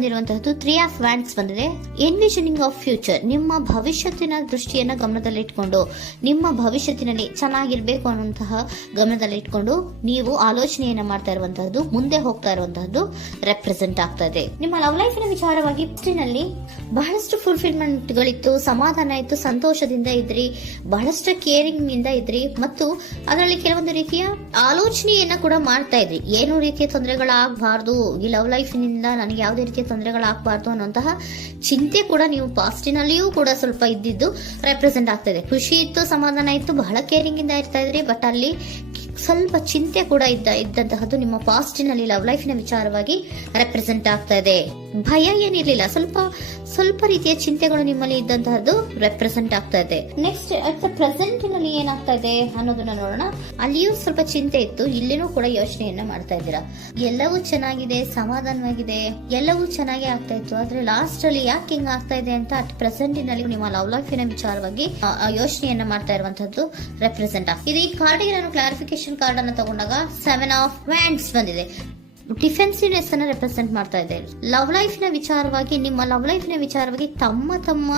ಬಂದಿರುವಂತಹದ್ದು 3 of wands ಬಂದಿದೆ. ಎನ್ವಿಷನಿಂಗ್ of future, ನಿಮ್ಮ ಭವಿಷ್ಯತ್ತಿನ ದೃಷ್ಟಿಯನ್ನ ಗಮನದಲ್ಲಿಟ್ಕೊಂಡು, ನಿಮ್ಮ ಭವಿಷ್ಯತ್ತಿನಲ್ಲಿ ಚೆನ್ನಾಗಿರ್ಬೇಕು ಅನ್ನುವಂತಹ ಗಮನದಲ್ಲಿಟ್ಕೊಂಡು ನೀವು ಆಲೋಚನೆಯನ್ನ ಮಾಡ್ತಾ ಇರುವಂತಹದ್ದು, ಮುಂದೆ ಹೋಗ್ತಾ ಇರುವಂತಹದ್ದು ರೆಪ್ರೆಸೆಂಟ್ ಆಗ್ತಾ ಇದೆ. ನಿಮ್ಮ ಲವ್ ಲೈಫಿನ ವಿಚಾರವಾಗಿ ನಲ್ಲಿ ಬಹಳಷ್ಟು ಫುಲ್ಫಿಲ್ಮೆಂಟ್ ಗಳಿತ್ತು, ಸಮಾಧಾನ ಇತ್ತು, ಸಂತೋಷದಿಂದ ಇದ್ರಿ, ಬಹಳಷ್ಟು ಕೇರಿಂಗ್ ನಿಂದ ಇದ್ರಿ ಮತ್ತು ಅದರಲ್ಲಿ ಕೆಲವೊಂದು ರೀತಿಯ ಆಲೋಚನೆಯನ್ನ ಕೂಡ ಮಾಡ್ತಾ ಇದ್ರಿ. ಏನು ರೀತಿಯ ತೊಂದರೆಗಳಾಗಬಾರ್ದು, ಈ ಲವ್ ಲೈಫ್ ನಿಂದ ನನಗೆ ಯಾವುದೇ ರೀತಿಯ ತೊಂದರೆಗಳಾಗಬಾರ್ದು ಅನ್ನುವಂತಹ ಚಿಂತೆ ಕೂಡ ನೀವು ಪಾಸ್ಟಿನಲ್ಲಿಯೂ ಕೂಡ ಸ್ವಲ್ಪ ಇದ್ದಿದ್ದು ರೆಪ್ರೆಸೆಂಟ್ ಆಗ್ತಾ ಇದೆ. ಖುಷಿ ಇತ್ತು, ಸಮಾಧಾನ ಇತ್ತು, ಬಹಳ ಕೇರಿಂಗ್ ಇಂದ ಇರ್ತಾ ಇದ್ರಿ, ಬಟ್ ಅಲ್ಲಿ ಸ್ವಲ್ಪ ಚಿಂತೆ ಕೂಡ ಇದ್ದಂತಹದ್ದು ನಿಮ್ಮ ಪಾಸ್ಟಿನಲ್ಲಿ ಲವ್ ಲೈಫಿನ ವಿಚಾರವಾಗಿ ರೆಪ್ರೆಸೆಂಟ್ ಆಗ್ತಾ ಇದೆ. ಭಯ ಏನಿರ್ಲಿಲ್ಲ, ಸ್ವಲ್ಪ ರೀತಿಯ ಚಿಂತೆಗಳು ನಿಮ್ಮಲ್ಲಿ ಇದ್ದಂತಹದ್ದು ರೆಪ್ರೆಸೆಂಟ್ ಆಗ್ತಾ ಇದೆ. ನೆಕ್ಸ್ಟ್ ಅಟ್ ದ ಪ್ರೆಸೆಂಟ್ ನಲ್ಲಿ ಏನಾಗ್ತಾ ಇದೆ ಅನ್ನೋದನ್ನ ನೋಡೋಣ. ಅಲ್ಲಿಯೂ ಸ್ವಲ್ಪ ಚಿಂತೆ ಇತ್ತು, ಇಲ್ಲಿನೂ ಕೂಡ ಯೋಚನೆಯನ್ನ ಮಾಡ್ತಾ ಇದ್ದೀರಾ. ಎಲ್ಲವೂ ಚೆನ್ನಾಗಿದೆ, ಸಮಾಧಾನವಾಗಿದೆ, ಎಲ್ಲವೂ ಚೆನ್ನಾಗಿ ಆಗ್ತಾ ಇತ್ತು, ಆದ್ರೆ ಲಾಸ್ಟ್ ಅಲ್ಲಿ ಯಾಕೆ ಹಿಂಗ್ ಆಗ್ತಾ ಇದೆ ಅಂತ ಅಟ್ ಪ್ರೆಸೆಂಟ್ ನಲ್ಲಿ ನಿಮ್ಮ ಲವ್ ಲೈಫಿನ ವಿಚಾರವಾಗಿ ಯೋಚನೆಯನ್ನ ಮಾಡ್ತಾ ಇರುವಂತದ್ದು ರೆಪ್ರೆಸೆಂಟ್ ಆಗ್ತದೆ. ಇದು ಈ ಕಾರ್ಡಿಗೆ ನಾನು ಕ್ಲಾರಿಫಿಕೇಶನ್ ಕಾರ್ಡ್ ಅನ್ನು ತಗೊಂಡಾಗ 7 ಆಫ್ ವ್ಯಾಂಡ್ಸ್ ಬಂದಿದೆ. ಡಿಫೆನ್ಸಿವ್ನೆಸ್ ಅನ್ನ ರೆಪ್ರೆಸೆಂಟ್ ಮಾಡ್ತಾ ಇದೆ. ಲವ್ ಲೈಫಿನ ವಿಚಾರವಾಗಿ, ನಿಮ್ಮ ಲವ್ ಲೈಫಿನ ವಿಚಾರವಾಗಿ ತಮ್ಮ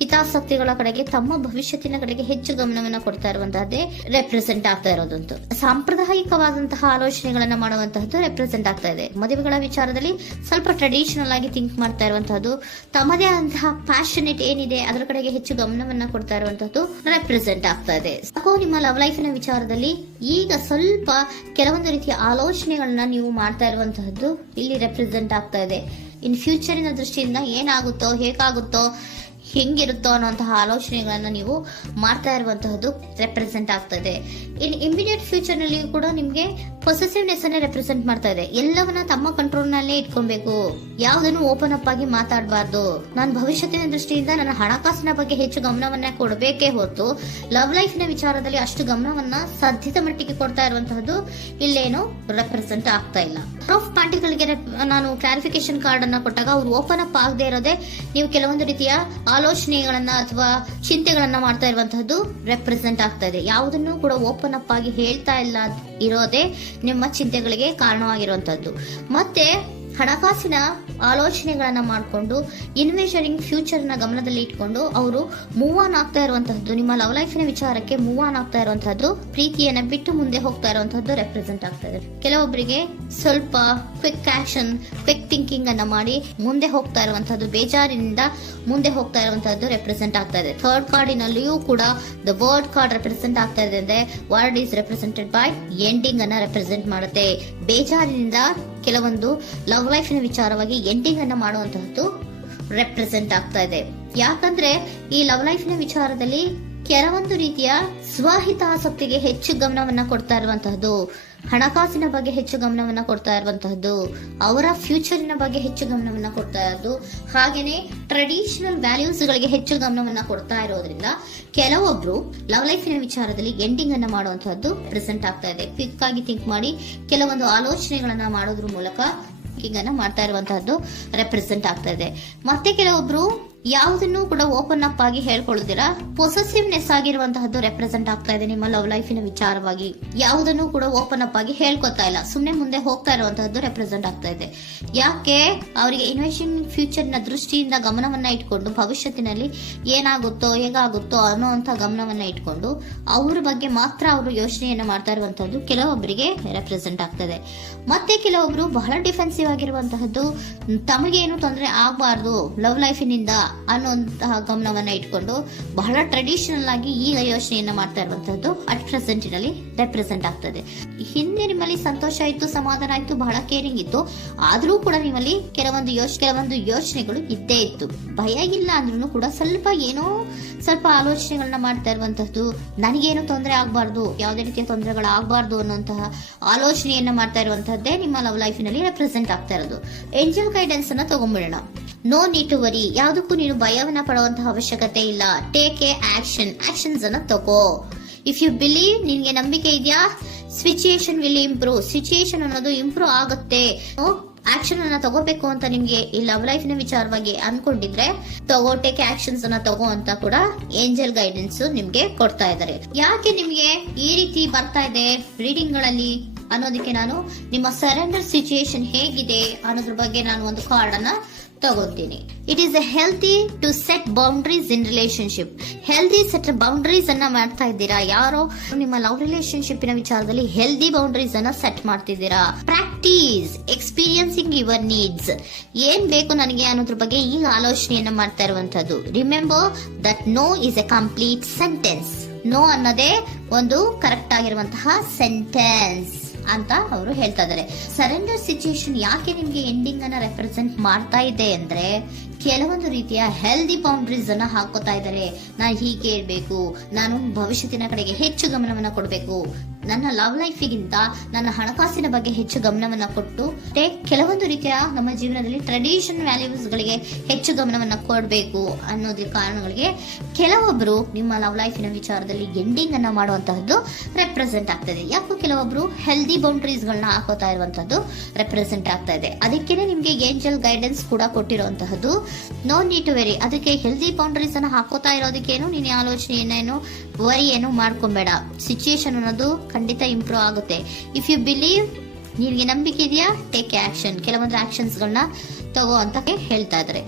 ಹಿತಾಸಕ್ತಿಗಳ ಕಡೆಗೆ, ತಮ್ಮ ಭವಿಷ್ಯತ್ತಿನ ಕಡೆಗೆ ಹೆಚ್ಚು ಗಮನವನ್ನ ಕೊಡ್ತಾ ಇರುವಂತಹದ್ದೇ ರೆಪ್ರೆಸೆಂಟ್ ಆಗ್ತಾ ಇರೋದಂತೂ. ಸಾಂಪ್ರದಾಯಿಕವಾದಂತಹ ಆಲೋಚನೆಗಳನ್ನ ಮಾಡುವಂತಹದ್ದು ರೆಪ್ರೆಸೆಂಟ್ ಆಗ್ತಾ ಇದೆ. ಮದುವೆಗಳ ವಿಚಾರದಲ್ಲಿ ಸ್ವಲ್ಪ ಟ್ರೆಡಿಷನಲ್ ಆಗಿ ಥಿಂಕ್ ಮಾಡ್ತಾ ಇರುವಂತಹದ್ದು, ತಮ್ಮದೇ ಆದಂತಹ ಪ್ಯಾಷನೇಟ್ ಏನಿದೆ ಅದರ ಕಡೆಗೆ ಹೆಚ್ಚು ಗಮನವನ್ನ ಕೊಡ್ತಾ ಇರುವಂತಹದ್ದು ರೆಪ್ರೆಸೆಂಟ್ ಆಗ್ತಾ ಇದೆ. ನಿಮ್ಮ ಲವ್ ಲೈಫಿನ ವಿಚಾರದಲ್ಲಿ ಈಗ ಸ್ವಲ್ಪ ಕೆಲವೊಂದು ರೀತಿಯ ಆಲೋಚನೆಗಳನ್ನ ನೀವು ಮಾಡ್ತಾ ಇರುವಂತಹದ್ದು ಇಲ್ಲಿ ರೆಪ್ರೆಸೆಂಟ್ ಆಗ್ತಾ ಇದೆ. ಇನ್ ಫ್ಯೂಚರಿನ ದೃಷ್ಟಿಯಿಂದ ಏನಾಗುತ್ತೋ, ಹೇಗಾಗುತ್ತೋ, ಹೆಂಗಿರುತ್ತೋ ಅನ್ನುವಂತಹ ಆಲೋಚನೆಗಳನ್ನ ನೀವು ಮಾಡ್ತಾ ಇರುವಂತಹದ್ದು ರೆಪ್ರೆಸೆಂಟ್ ಆಗ್ತಾ ಇದೆ. ಇನ್ ಇಮಿಡಿಯೇಟ್ ಫ್ಯೂಚರ್ ನಲ್ಲಿ ಕೂಡ ನಿಮ್ಗೆ ಪೊಸೆಸಿವ್ನೆಸ್ ಅನ್ನ ರೆಪ್ರೆಸೆಂಟ್ ಮಾಡ್ತಾ ಇದೆ. ಎಲ್ಲವನ್ನ ತಮ್ಮ ಕಂಟ್ರೋಲ್ ನಲ್ಲೇ ಇಟ್ಕೊಬೇಕು, ಯಾವುದನ್ನು ಓಪನ್ ಅಪ್ ಆಗಿ ಮಾತಾಡಬಾರ್ದು. ನಾನು ಭವಿಷ್ಯತ್ತಿನ ದೃಷ್ಟಿಯಿಂದ ನನ್ನ ಹಣಕಾಸಿನ ಬಗ್ಗೆ ಹೆಚ್ಚು ಗಮನವನ್ನ ಕೊಡಬೇಕೇ ಹೊರತು ಲವ್ ಲೈಫಿನ ವಿಚಾರದಲ್ಲಿ ಅಷ್ಟು ಗಮನವನ್ನ ಸಾಧ್ಯದ ಮಟ್ಟಿಗೆ ಕೊಡ್ತಾ ಇರುವಂತಹದ್ದು ಇಲ್ಲೇನು ರೆಪ್ರೆಸೆಂಟ್ ಆಗ್ತಾ ಇಲ್ಲ. ಆಫ್ ಪಾರ್ಟಿಗಳಿಗೆ ನಾನು ಕ್ಲಾರಿಫಿಕೇಶನ್ ಕಾರ್ಡ್ ಅನ್ನ ಕೊಟ್ಟಾಗ ಅವ್ರು ಓಪನ್ ಅಪ್ ಆಗದೆ ಇರೋದೇ ನೀವು ಕೆಲವೊಂದು ರೀತಿಯ ಆಲೋಚನೆಗಳನ್ನ ಅಥವಾ ಚಿಂತೆಗಳನ್ನ ಮಾಡ್ತಾ ಇರುವಂತಹದ್ದು ರೆಪ್ರೆಸೆಂಟ್ ಆಗ್ತಾ ಇದೆ. ಯಾವುದನ್ನು ಕೂಡ ಓಪನ್ ಅಪ್ ಆಗಿ ಹೇಳ್ತಾ ಇಲ್ಲ ಇರೋದೇ ನಿಮ್ಮ ಚಿಂತೆಗಳಿಗೆ ಕಾರಣವಾಗಿರುವಂತಹದ್ದು. ಮತ್ತೆ ಹಣಕಾಸಿನ ಆಲೋಚನೆಗಳನ್ನ ಮಾಡಿಕೊಂಡು ಇನ್ವೆಸ್ಟರಿಂಗ್ ಫ್ಯೂಚರ್ ನ ಗಮನದಲ್ಲಿ ಇಟ್ಕೊಂಡು ಅವರು ಮೂವ್ ಆನ್ ಆಗ್ತಾ ಇರುವಂತಹದ್ದು, ನಿಮ್ಮ ಲವ್ ಲೈಫಿನ ವಿಚಾರಕ್ಕೆ ಮೂವ್ ಆನ್ ಆಗ್ತಾ ಇರುವಂತಹದ್ದು, ಪ್ರೀತಿಯನ್ನ ಬಿಟ್ಟು ಮುಂದೆ ಹೋಗ್ತಾ ಇರುವಂತಹದ್ದು ರೆಪ್ರೆಸೆಂಟ್ ಆಗ್ತಾ ಇದೆ. ಕೆಲವೊಬ್ಬರಿಗೆ ಸ್ವಲ್ಪ ಕ್ವಿಕ್ ಆಕ್ಷನ್, ಕ್ವಿಕ್ ಥಿಂಕಿಂಗ್ ಅನ್ನ ಮಾಡಿ ಮುಂದೆ ಹೋಗ್ತಾ ಇರುವಂತಹದ್ದು, ಬೇಜಾರಿನಿಂದ ಮುಂದೆ ಹೋಗ್ತಾ ಇರುವಂತಹದ್ದು ರೆಪ್ರೆಸೆಂಟ್ ಆಗ್ತಾ ಇದೆ. ಥರ್ಡ್ ಕಾರ್ಡಿನಲ್ಲಿಯೂ ಕೂಡ ದ ವರ್ಡ್ ಕಾರ್ಡ್ ರೆಪ್ರೆಸೆಂಟ್ ಆಗ್ತಾ ಇದೆ ಅಂದ್ರೆ word is represented by ending ಅನ್ನ ರೆಪ್ರೆಸೆಂಟ್ ಮಾಡುತ್ತೆ. ಬೇಜಾರಿನಿಂದ ಕೆಲವೊಂದು ಲವ್ ಲೈಫಿನ ವಿಚಾರವಾಗಿ ಎಂಡಿಂಗ್ ಅನ್ನ ಮಾಡುವಂತಹದ್ದು ರೆಪ್ರೆಸೆಂಟ್ ಆಗ್ತಾ ಇದೆ. ಯಾಕಂದ್ರೆ ಈ ಲವ್ ಲೈಫಿನ ವಿಚಾರದಲ್ಲಿ ಕೆಲವೊಂದು ರೀತಿಯ ಸ್ವಹಿತಾಸಕ್ತಿಗೆ ಹೆಚ್ಚು ಗಮನವನ್ನ ಕೊಡ್ತಾ ಇರುವಂತಹದ್ದು, ಹಣಕಾಸಿನ ಬಗ್ಗೆ ಹೆಚ್ಚು ಗಮನವನ್ನ ಕೊಡ್ತಾ ಇರುವಂತಹದ್ದು, ಅವರ ಫ್ಯೂಚರಿನ ಬಗ್ಗೆ ಹೆಚ್ಚು ಗಮನವನ್ನ ಕೊಡ್ತಾ ಇರೋದು, ಹಾಗೇನೆ ಟ್ರೆಡಿಷನಲ್ ವ್ಯಾಲ್ಯೂಸ್ ಗಳಿಗೆ ಹೆಚ್ಚು ಗಮನವನ್ನ ಕೊಡ್ತಾ ಇರೋದ್ರಿಂದ ಕೆಲವೊಬ್ರು ಲವ್ ಲೈಫಿನ ವಿಚಾರದಲ್ಲಿ ಎಂಡಿಂಗ್ ಅನ್ನ ಮಾಡುವಂತಹದ್ದು ಪ್ರೆಸೆಂಟ್ ಆಗ್ತಾ ಇದೆ. ಕ್ವಿಕ್ ಆಗಿ ಥಿಂಕ್ ಮಾಡಿ ಕೆಲವೊಂದು ಆಲೋಚನೆಗಳನ್ನ ಮಾಡೋದ್ರ ಮೂಲಕ ಅನ್ನ ಮಾಡ್ತಾ ಇರುವಂತಹದ್ದು ರೆಪ್ರೆಸೆಂಟ್ ಆಗ್ತಾ ಇದೆ. ಮತ್ತೆ ಕೆಲವೊಬ್ರು ಯಾವುದನ್ನು ಕೂಡ ಓಪನ್ ಅಪ್ ಆಗಿ ಹೇಳ್ಕೊಳ್ಳುದಿರಾ, ಪೊಸೆಸಿವ್ನೆಸ್ ಆಗಿರುವಂತಹದ್ದು ರೆಪ್ರೆಸೆಂಟ್ ಆಗ್ತಾ ಇದೆ. ನಿಮ್ಮ ಲವ್ ಲೈಫಿನ ವಿಚಾರವಾಗಿ ಯಾವುದನ್ನು ಕೂಡ ಓಪನ್ ಅಪ್ ಆಗಿ ಹೇಳ್ಕೊತಾ ಇಲ್ಲ, ಸುಮ್ನೆ ಮುಂದೆ ಹೋಗ್ತಾ ಇರುವಂತಹದ್ದು ರೆಪ್ರೆಸೆಂಟ್ ಆಗ್ತಾ ಇದೆ. ಯಾಕೆ ಅವರಿಗೆ ಇನ್ವೆಸ್ಟಿಂಗ್ ಫ್ಯೂಚರ್ ನ ದೃಷ್ಟಿಯಿಂದ ಗಮನವನ್ನ ಇಟ್ಕೊಂಡು ಭವಿಷ್ಯತ್ತಿನಲ್ಲಿ ಏನಾಗುತ್ತೋ, ಹೇಗಾಗುತ್ತೋ ಅನ್ನೋಂತ ಗಮನವನ್ನ ಇಟ್ಕೊಂಡು ಅವ್ರ ಬಗ್ಗೆ ಮಾತ್ರ ಅವರು ಯೋಚನೆಯನ್ನ ಮಾಡ್ತಾ ಇರುವಂತಹದ್ದು ಕೆಲವೊಬ್ಬರಿಗೆ ರೆಪ್ರೆಸೆಂಟ್ ಆಗ್ತದೆ. ಮತ್ತೆ ಕೆಲವೊಬ್ರು ಬಹಳ ಡಿಫೆನ್ಸಿವ್ ಆಗಿರುವಂತಹದ್ದು, ತಮಗೇನು ತೊಂದರೆ ಆಗಬಾರ್ದು ಲವ್ ಲೈಫಿನಿಂದ ಅನ್ನುವಂತಹ ಗಮನವನ್ನ ಇಟ್ಕೊಂಡು ಬಹಳ ಟ್ರೆಡಿಷನಲ್ ಆಗಿ ಈಗ ಯೋಚನೆಯನ್ನ ಮಾಡ್ತಾ ಇರುವಂತಹದ್ದು ಅಟ್ ಪ್ರೆಸೆಂಟ್ ನಲ್ಲಿ ರೆಪ್ರೆಸೆಂಟ್ ಆಗ್ತದೆ. ಹಿಂದೆ ನಿಮ್ಮಲ್ಲಿ ಸಂತೋಷ ಇತ್ತು, ಸಮಾಧಾನ ಇತ್ತು, ಬಹಳ ಕೇರಿಂಗ್ ಇತ್ತು, ಆದ್ರೂ ಕೂಡ ನಿಮ್ಮಲ್ಲಿ ಕೆಲವೊಂದು ಯೋಚನೆಗಳು ಇದ್ದೇ ಇತ್ತು. ಭಯ ಇಲ್ಲ ಅಂದ್ರೂ ಕೂಡ ಸ್ವಲ್ಪ ಆಲೋಚನೆಗಳನ್ನ ಮಾಡ್ತಾ ಇರುವಂತಹದ್ದು, ನನಗೇನು ತೊಂದರೆ ಆಗಬಾರ್ದು, ಯಾವುದೇ ರೀತಿಯ ತೊಂದರೆಗಳಾಗಬಾರ್ದು ಅನ್ನುವಂತಹ ಆಲೋಚನೆಯನ್ನ ಮಾಡ್ತಾ ಇರುವಂತಹದ್ದೇ ನಿಮ್ಮ ಲವ್ ಲೈಫಿನಲ್ಲಿ ರೆಪ್ರೆಸೆಂಟ್ ಆಗ್ತಾ ಇರೋದು. ಏಂಜಲ್ ಗೈಡೆನ್ಸ್ ಅನ್ನ ತಗೊಂಡ್ಬಿಡೋಣ. ನೋ ನೀಡ್ ಟು ವರಿ, ಯಾವುದಕ್ಕೂ ನೀನು ಭಯವನ್ನ ಪಡುವಂತಹ ಅವಶ್ಯಕತೆ ಇಲ್ಲ. ಟೇಕ್ ಎ ಆಕ್ಷನ್ಸ್ ಅನ್ನ ತಗೋ. ಇಫ್ ಯು ಬಿಲೀವ್, ನಿನ್ಗೆ ನಂಬಿಕೆ ಇದೆಯಾ, ಸಿಚುಯೇಷನ್ ವಿಲ್ ಇಂಪ್ರೂವ್, ಸಿಚುಯೇಷನ್ ಅನ್ನೋದು ಇಂಪ್ರೂವ್ ಆಗುತ್ತೆ. ಆಕ್ಷನ್ ಅನ್ನ ತಗೋಬೇಕು ಅಂತ ನಿಮ್ಗೆ ಈ ಲವ್ ಲೈಫ್ ನ ವಿಚಾರವಾಗಿ ಅನ್ಕೊಂಡಿದ್ರೆ ಟೇಕ್ ಆಕ್ಷನ್ಸ್ ಅನ್ನ ತಗೋ ಅಂತ ಕೂಡ ಏಂಜಲ್ ಗೈಡೆನ್ಸ್ ನಿಮ್ಗೆ ಕೊಡ್ತಾ ಇದ್ದಾರೆ. ಯಾಕೆ ನಿಮ್ಗೆ ಈ ರೀತಿ ಬರ್ತಾ ಇದೆ ರೀಡಿಂಗ್ ಗಳಲ್ಲಿ ಅನ್ನೋದಕ್ಕೆ ನಾನು ನಿಮ್ಮ ಸರೆಂಡರ್ ಸಿಚುಯೇಷನ್ ಹೇಗಿದೆ ಅನ್ನೋದ್ರ ಬಗ್ಗೆ ನಾನು ಒಂದು ಕಾರ್ಡ್ ಅನ್ನ ತಗೋತೀನಿ. It is a healthy to set boundaries in relationship. Healthy set boundaries ಅನ್ನ ಮಾಡ್ತಾ ಇದ್ದೀರಾ? ಯಾರೋ ನಿಮ್ಮ ಲವ್ ರಿಲೇಶನ್ಶಿಪ್ ನ ವಿಚಾರದಲ್ಲಿ ಹೆಲ್ದಿ ಬೌಂಡ್ರೀಸ್ ಅನ್ನ ಸೆಟ್ ಮಾಡ್ತಿದ್ದೀರಾ? Practice experiencing your needs. ಏನ್ ಬೇಕು ನನಗೆ ಅನ್ನೋದ್ರ ಬಗ್ಗೆ ಈಗ ಆಲೋಚನೆಯನ್ನ ಮಾಡ್ತಾ ಇರುವಂತದ್ದು. Remember that no is a complete sentence. No ಅನ್ನೋದೇ ಒಂದು ಕರೆಕ್ಟ್ ಆಗಿರುವಂತಹ ಸೆಂಟೆನ್ಸ್ ಅಂತ ಅವರು ಹೇಳ್ತಾ ಇದ್ದಾರೆ. ಸರೆಂಡರ್ ಸಿಚುಯೇಷನ್ ಯಾಕೆ ನಿಮ್ಗೆ ಎಂಡಿಂಗ್ ಅನ್ನ ರೆಪ್ರೆಸೆಂಟ್ ಮಾಡ್ತಾ ಇದೆ ಅಂದ್ರೆ, ಕೆಲವೊಂದು ರೀತಿಯ ಹೆಲ್ದಿ ಬೌಂಡ್ರೀಸ್ ಅನ್ನ ಹಾಕೋತಾ ಇದ್ದಾರೆ. ನಾನು ಹೀಗೆ ಇರ್ಬೇಕು, ನಾನು ಭವಿಷ್ಯತ್ತಿನ ಕಡೆಗೆ ಹೆಚ್ಚು ಗಮನವನ್ನ ಕೊಡಬೇಕು, ನನ್ನ ಲವ್ ಲೈಫಿಗಿಂತ ನನ್ನ ಹಣಕಾಸಿನ ಬಗ್ಗೆ ಹೆಚ್ಚು ಗಮನವನ್ನ ಕೊಟ್ಟು ಕೆಲವೊಂದು ರೀತಿಯ ನಮ್ಮ ಜೀವನದಲ್ಲಿ ಟ್ರೆಡಿಷನ್ ವ್ಯಾಲ್ಯೂಸ್ ಗಳಿಗೆ ಹೆಚ್ಚು ಗಮನವನ್ನ ಕೊಡಬೇಕು ಅನ್ನೋದ್ರ ಕಾರಣಗಳಿಗೆ ಕೆಲವೊಬ್ರು ನಿಮ್ಮ ಲವ್ ಲೈಫಿನ ವಿಚಾರದಲ್ಲಿ ಎಂಡಿಂಗ್ ಅನ್ನ ಮಾಡುವಂತಹದ್ದು ರೆಪ್ರೆಸೆಂಟ್ ಆಗ್ತದೆ. ಯಾಕೋ ಕೆಲವೊಬ್ರು ಹೆಲ್ದಿ ಬೌಂಡ್ರೀಸ್ ಗಳನ್ನ ಹಾಕೋತಾ ಇರುವಂತಹದ್ದು ರೆಪ್ರೆಸೆಂಟ್ ಆಗ್ತಾ ಇದೆ. ಅದಕ್ಕೇನೆ ನಿಮ್ಗೆ ಏಂಜಲ್ ಗೈಡೆನ್ಸ್ ಕೂಡ ಕೊಟ್ಟಿರುವಂತಹದ್ದು. No need to worry. ಅದಕ್ಕೆ ಹೆಲ್ದಿ ಬೌಂಡ್ರೀಸ್ ಅನ್ನ ಹಾಕೋತಾ ಇರೋದಕ್ಕೇನು ನೀನು ಆಲೋಚನೆಯನ್ನೇನು ವರಿ ಏನು ಮಾಡ್ಕೊಂಬೇಡ. ಸಿಚುಯೇಷನ್ ಅನ್ನೋದು ಖಂಡಿತ ಇಂಪ್ರೂವ್ ಆಗುತ್ತೆ. ಇಫ್ ಯು ಬಿಲೀವ್, ನಿನ್ಗೆ ನಂಬಿಕೆ ಇದೆಯಾ, ಟೇಕ್ ಆಕ್ಷನ್. ಕೆಲವೊಂದು ಆಕ್ಷನ್ಸ್ ಗಳನ್ನ ತಗೋ ಅಂತ ಹೇಳ್ತಾ ಇದ್ದಾರೆ.